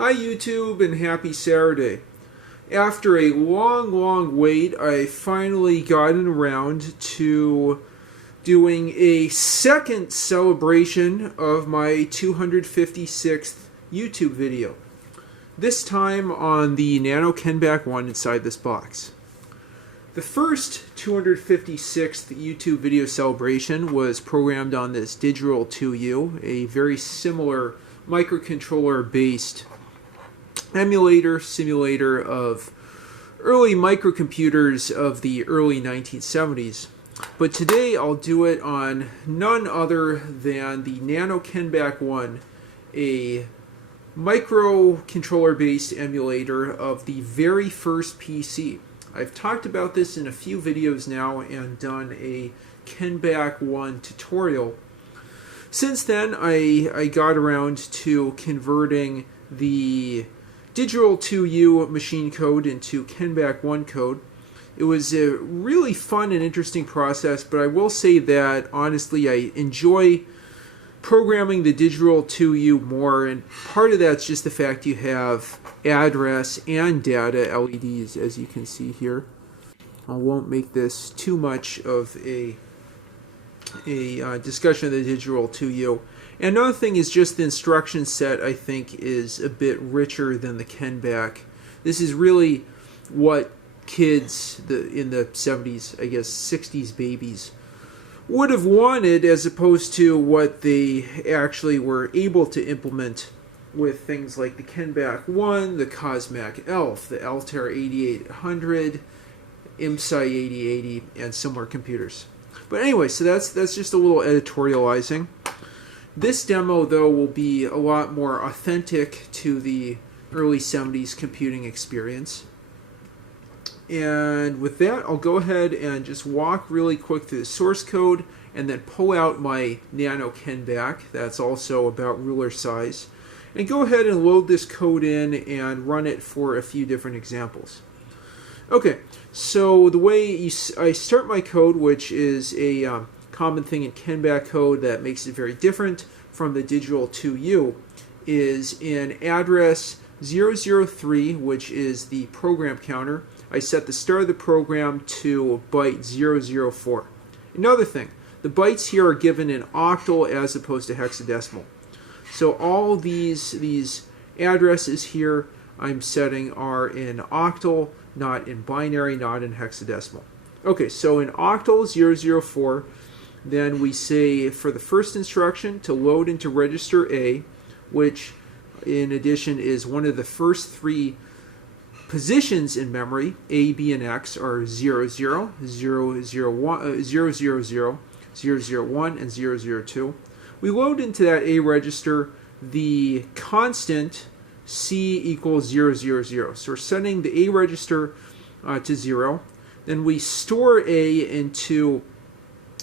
Hi YouTube and happy Saturday. After a long wait, I finally gotten around to doing a second celebration of my 256th YouTube video. This time on the NanoKenbak-1 inside this box. The first 256th YouTube video celebration was programmed on this Digital 2U, a very similar microcontroller-based emulator simulator of early microcomputers of the early 1970s. But today I'll do it on none other than the NanoKenbak-1, a microcontroller-based emulator of the very first PC. I've talked about this in a few videos now and done a kenbak-1 tutorial. Since then, I got around to converting the Digital 2U machine code into kenbak-1 code. It was a really fun and interesting process, but I will say that honestly I enjoy programming the Digital 2U more, and part of that's just the fact you have address and data LEDs, as you can see here. I won't make this too much of a discussion of the Digital 2U. And another thing is just the instruction set, I think, is a bit richer than the kenbak. This is really what kids in the 70s, I guess 60s babies, would have wanted, as opposed to what they actually were able to implement with things like the kenbak-1, the Cosmac ELF, the Altair 8800, IMSI 8080, and similar computers. But anyway, so that's just a little editorializing. This demo, though, will be a lot more authentic to the early 70s computing experience. And with that, I'll go ahead and just walk really quick through the source code and then pull out my NanoKenbak, that's also about ruler size, and go ahead and load this code in and run it for a few different examples. Okay, so the way I start my code, which is a common thing in kenbak code that makes it very different from the Digital 2U, is in address 003, which is the program counter. I set the start of the program to byte 004. Another thing, the bytes here are given in octal as opposed to hexadecimal. So all these addresses here I'm setting are in octal, not in binary, not in hexadecimal. Okay, so in octal 004, then we say for the first instruction to load into register A, which in addition is one of the first three positions in memory. A, B, and X are 00, 000, 000, 001, and 002. We load into that A register the constant C equals 000. So we're setting the A register to 0. Then we store A into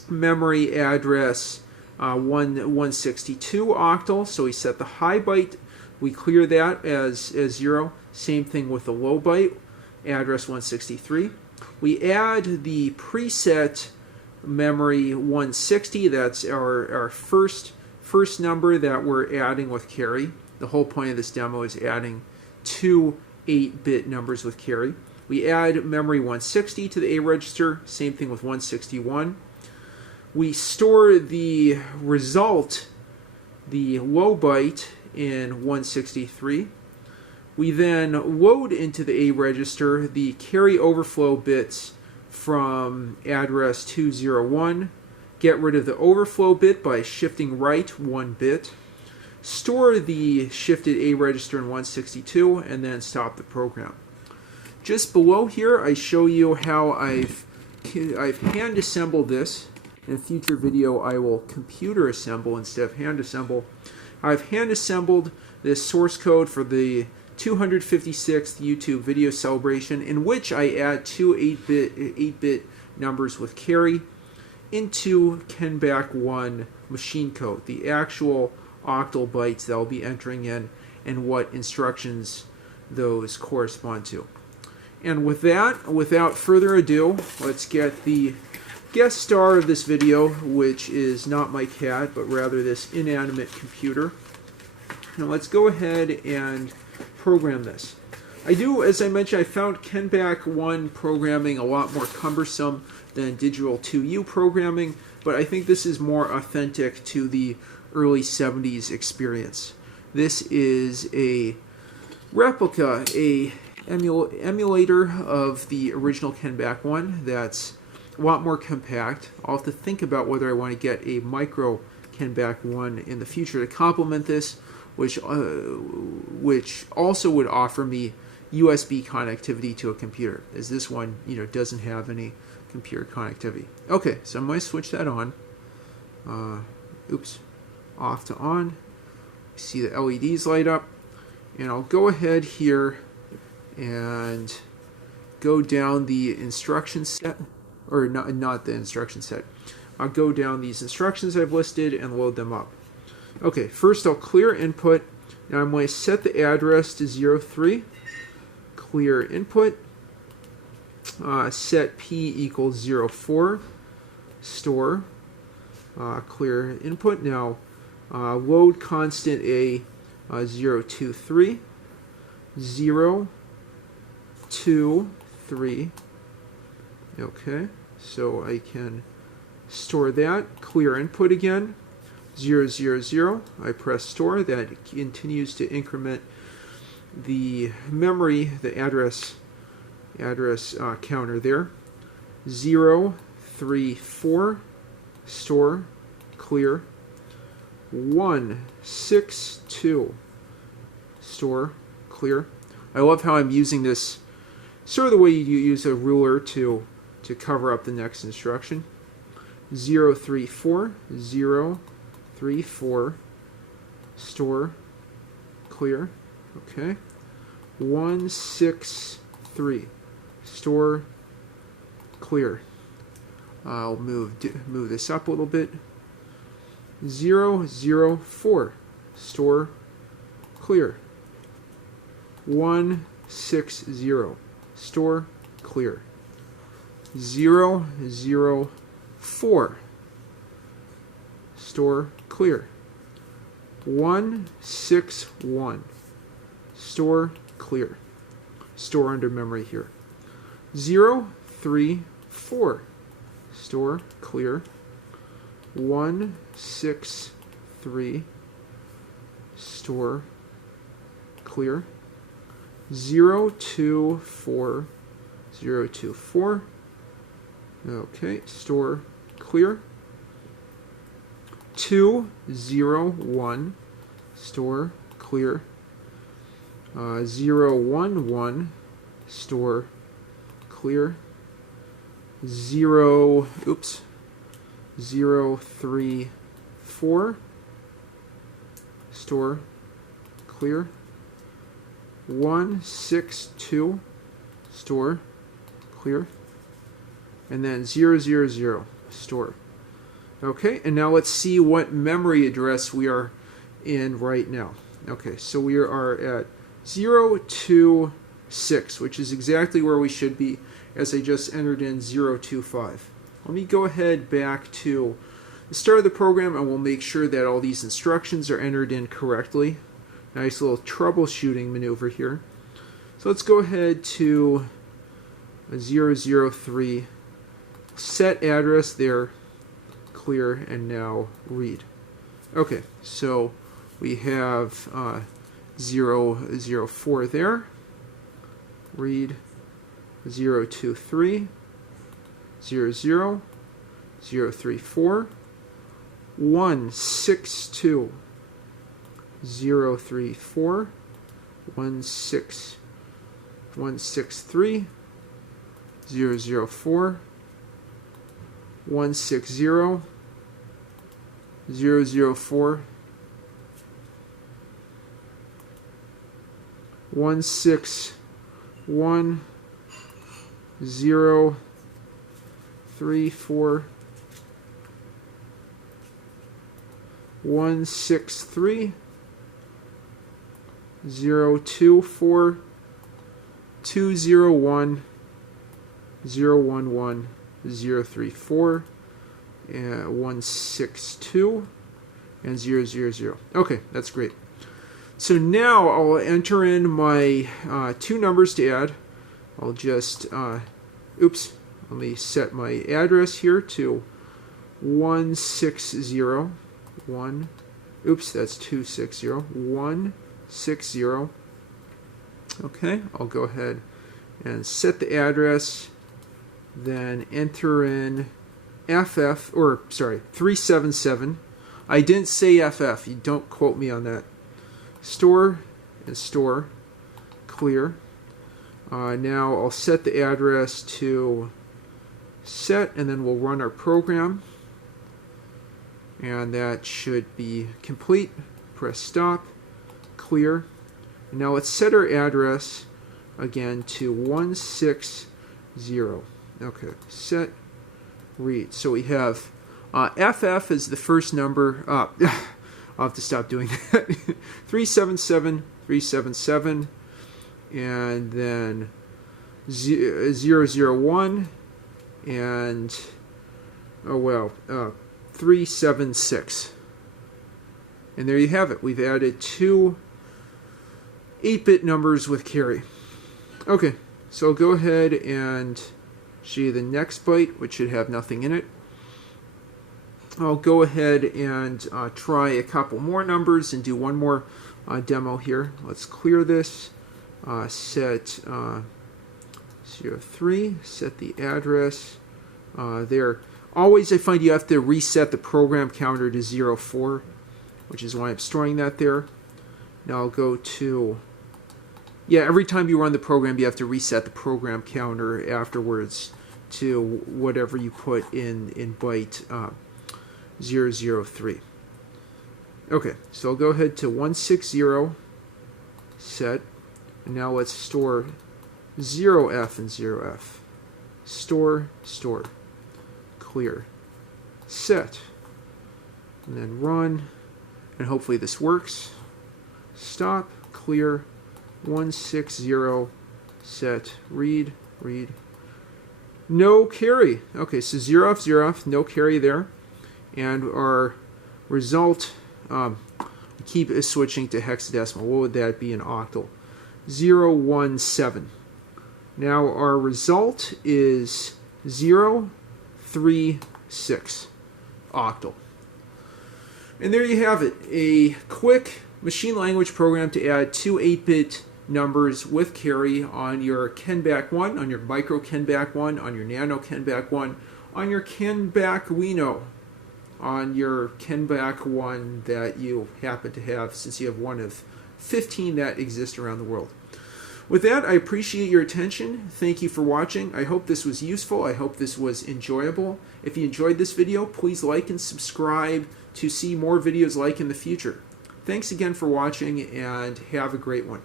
memory address 162 octal. So we set the high byte, we clear that as 0. Same thing with the low byte, address 163. We add the preset memory 160. That's our first number that we're adding with carry. The whole point of this demo is adding two 8-bit numbers with carry. We add memory 160 to the A register. Same thing with 161. We store the result, the low byte, in 163. We then load into the A register the carry overflow bits from address 201, get rid of the overflow bit by shifting right 1 bit, store the shifted A register in 162, and then stop the program. Just below here I show you how I've hand assembled this. In a future video I will computer assemble instead of hand assemble. I've hand assembled this source code for the 256th YouTube video celebration, in which I add two 8-bit numbers with carry into kenbak-1 machine code, the actual octal bytes that I'll be entering in and what instructions those correspond to. And with that, without further ado, let's get the guest star of this video, which is not my cat, but rather this inanimate computer. Now let's go ahead and program this. I do, as I mentioned, I found kenbak-1 programming a lot more cumbersome than digital 2U programming, but I think this is more authentic to the early 70s experience. This is a replica, a emulator of the original kenbak-1 that's a lot more compact. I'll have to think about whether I want to get a micro kenbak-1 in the future to complement this, which also would offer me USB connectivity to a computer, as this one, doesn't have any computer connectivity. Okay, so I'm going to switch that on. Off to on. See the LEDs light up, and I'll go ahead here and go down the instruction set, or not the instruction set. I'll go down these instructions I've listed and load them up. Okay, first I'll clear input. Now I'm going to set the address to 03. Clear input. Set P equals 04. Store. Clear input. Now load constant A 023. 0, 2, 3. Okay, so I can store that. Clear input again. 0, 0, 0. I press store. That continues to increment the memory, the address counter there. 0, 3, 4. Store. Clear. 1, 6, 2. Store. Clear. I love how I'm using this sort of the way you use a ruler to cover up the next instruction. 0, 3, 4. 0, 3, 4. Store. Clear. Okay. 1, 6, 3. Store. Clear. I'll move this up a little bit. 0, 0, 4. Store. Clear. 1, 6, 0. Store. Clear. 0, 0, 4. Store. Clear. 1, 6, 1. Store. Clear. Store under memory here. 0, 3, 4. Store. Clear. 1, 6, 3. Store. Clear. 0, 2, 4. 0, 2, 4. Okay, store. Clear. 2, 0, 1. Store. Clear. 0, 1, 1. Store. Clear. 0, 3, 4. Store. Clear. 1, 6, 2. Store. Clear. And then 0, 0, 0. Store. Okay, and now let's see what memory address we are in right now. Okay, so we are at 0, 2, 6, which is exactly where we should be, as I just entered in 0, 2, 5. Let me go ahead back to the start of the program, and we'll make sure that all these instructions are entered in correctly. Nice little troubleshooting maneuver here. So let's go ahead to 0, 0, 3. Set address there. Clear, and now read. Okay, so we have 0, 0, 4 there. Read. 0, 2, 3. 0, 0. 0, 3, 4. 1, 6, 2. 0, 3, 4. 1, 6. 1, 6, 3. 0, 0, 4. 1, 6, 0. 0, 0, 4. 1, 6, 1. 0, 3, 4. 1, 6, 3. 0, 2, 4. 2, 0, 1. 0, 1, 1. 0, 3, 4. 1, 6, 2. And 0, 0, 0. Okay, that's great. So now I'll enter in my two numbers to add. I'll just, let me set my address here to 160, that's 260, 160. Okay, I'll go ahead and set the address, then enter in 377. I didn't say FF, you don't quote me on that. Store and store, clear. Now I'll set the address to set, and then we'll run our program. And that should be complete. Press stop, clear. And now let's set our address again to 160. Okay, set, read. So we have FF is the first number. I'll have to stop doing that. 377, 377, and then 001, and 376. And there you have it. We've added two 8-bit numbers with carry. Okay, so I'll go ahead and show you the next byte, which should have nothing in it. I'll go ahead and try a couple more numbers and do one more demo here. Let's clear this. Set 03, set the address there. Always I find you have to reset the program counter to 04, which is why I'm storing that there. Now I'll go to, every time you run the program you have to reset the program counter afterwards to whatever you put in byte 003. Okay, so I'll go ahead to 160, set, and now let's store 0F and 0F. Store, clear, set, and then run, and hopefully this works. Stop, clear, 160, set, read. No carry. Okay, so 0F, 0F, no carry there. And our result, keep switching to hexadecimal. What would that be in octal? 017. Now our result is 036 octal. And there you have it, a quick machine language program to add two 8-bit numbers with carry on your kenbak-1, on your microcomputer-1, on your NanoKenbak-1, on your kenbak-1, on your kenbak-1 that you happen to have, since you have one of 15 that exist around the world. With that, I appreciate your attention. Thank you for watching. I hope this was useful. I hope this was enjoyable. If you enjoyed this video, please like and subscribe to see more videos like in the future. Thanks again for watching, and have a great one.